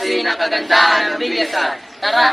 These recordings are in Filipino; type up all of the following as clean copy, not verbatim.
mapapansin ang kagandahan ng Villasan. Tara!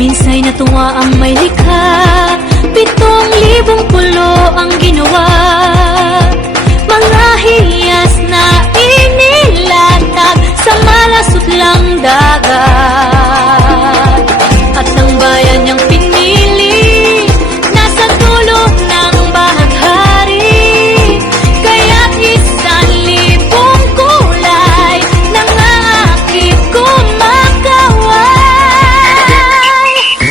Minsa'y natuwa ang may likha, 7,000 pulo ang ginawa. Mga hiyas na inilatag sa malasutlang dagat. At ang bayan niyang pinili, nasa dulo ng bahaghari. Kaya't 1,000 kulay nangangakit kumakaway.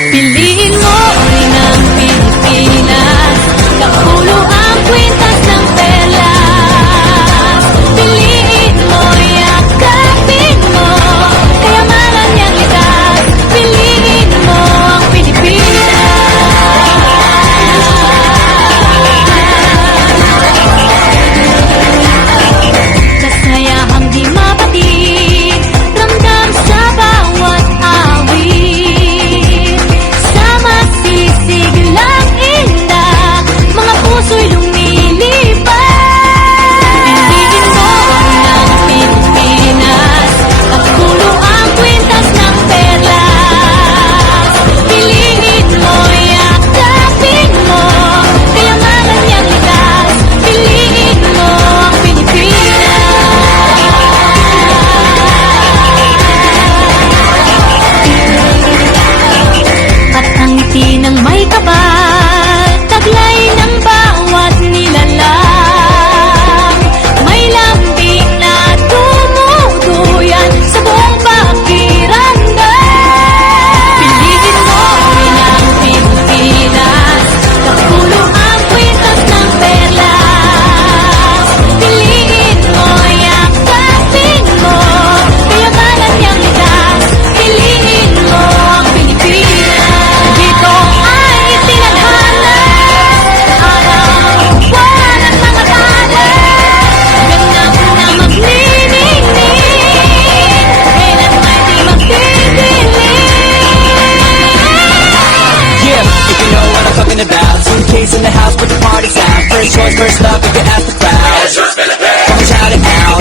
Piliin mo rin ang Pilipinas, kapulo ang kwintas ng perlas. Piliin mo, yakapin mo, kayamanan niyang likas. Piliin mo ang Pilipinas. Kasayahang di mapatid, ramdam sa bawat awit. Sama sisiglang indah, mga puso'y lumilipad. Piliin mo ng Pilipinas, kapulo ang kwintas ng perlas. Piliin mo, yakapin mo, kayamanan niyang likas. Piliin mo ang Pilipinas. At ang ngiti ng may kapal, taglay ng bawat nilalang. May lambing na tumutuyan sa buong pakiramdam. Piliin mo rin ang Pilipinas, kapulo ang kwintas ng perlas. Piliin mo, yakapin mo, kayamanan niyang likas. Piliin mo ang Pilipinas. Dito ay tinadhana, araw, buwan at mga tala. Ganap na magniningning, kailan may di magdidilim. Yeah, if you know what I'm talking about. Suitcase in the house, put the party's out. First choice, first love, if you ask the crowd. Come and shout it out.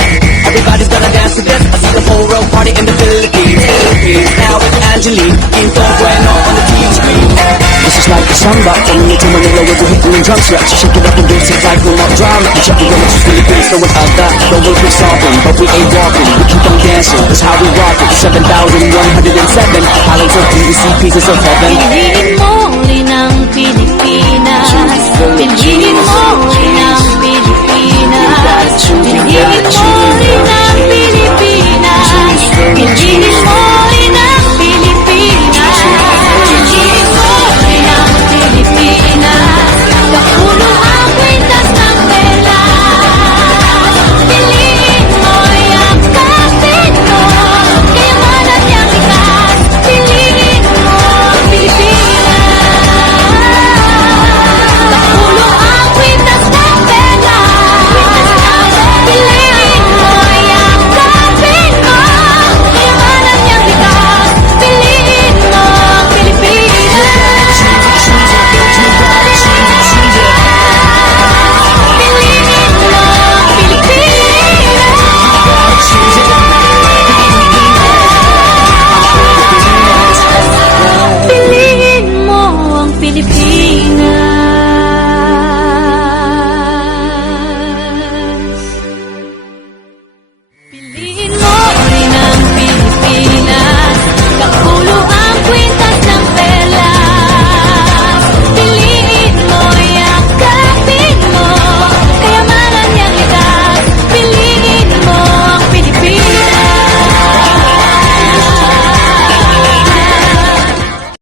Everybody's gonna dance to this. I see the whole road party in the Philippines. Now with Angelique, Quinto Bueno on the TV screen. This is like a samba, coming into Manila with the hitting and drum set. Shake it up and dance it like we're not drama. And check it out, it's Philippines, so without that, no we'll be solving, but we ain't walking. We keep on dancing, that's how we rock it. 7,107 islands of PVC, pieces of heaven. Piliin mo rin ang Pilipinas. Piliin mo rin ang Pilipinas. Piliin mo